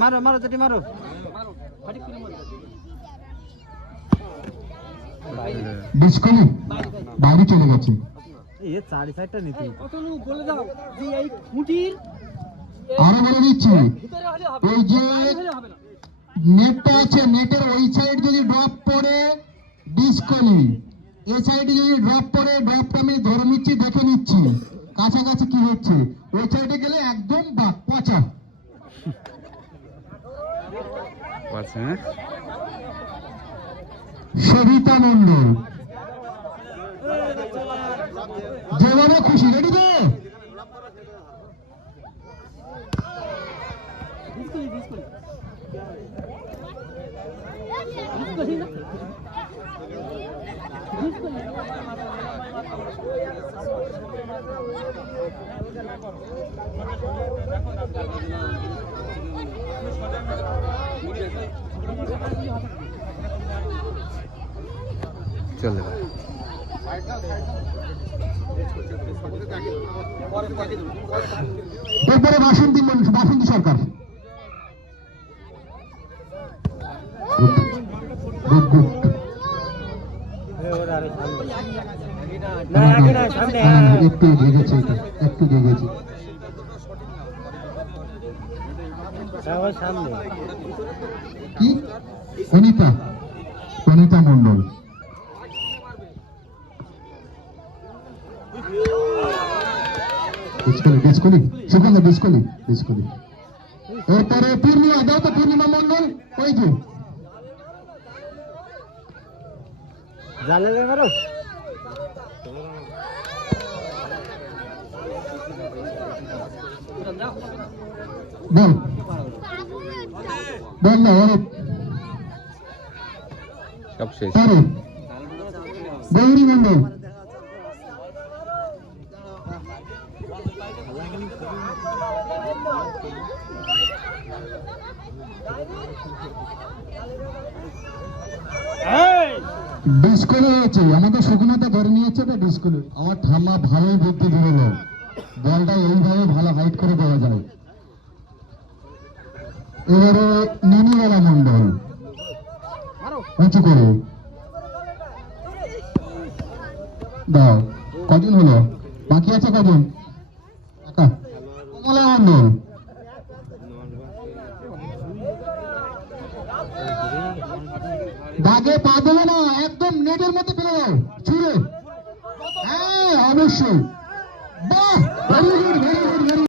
মারো মারো যেটি মারো ডিসকালি বাইরে চলে গেছে। এই চারি সাইডটা নিতে কতলু বলে দাও যে এই মুটির আরো বলে দিচ্ছি, এই যে নেটটা আছে নেটের ওই সাইড যদি ড্রপ পড়ে ডিসকালি, এই সাইডে যদি ড্রপ পড়ে ড্রপটা আমি ধরে নিচ্ছি, দেখে নিচ্ছি কাছাকাছি কি হচ্ছে। ওই সাইডে গেলে একদম বাদ পচা। সবিতা মন্ডল যেভাবে খুশি, রেডি তো? চলে এরপরে বাসন্তী সরকার। একটু জেগেছে, একটু জেগেছে। কি অনিতা মন্ডল। এরপরে পূর্ণিমা, দাও তো পূর্ণিমা মন্ডল, ওই যে জালে মারো বল বল না সব শেষ। গৌরী মন্ডল ডিসকালি হয়েছে, আমাদের শুকনোটা ধরে নিয়েছে তো ডিসকালি। আমার ঠাম্মা ভালোই বুদ্ধি দিল, বলটা এইভাবে ভালো হাইট করে দেওয়া যায়। এবারে নিনিওয়ালা মন্ডল উঁচু করে দাও। কজন হলো, বাকি আছে কজন? কমলা মন্ডল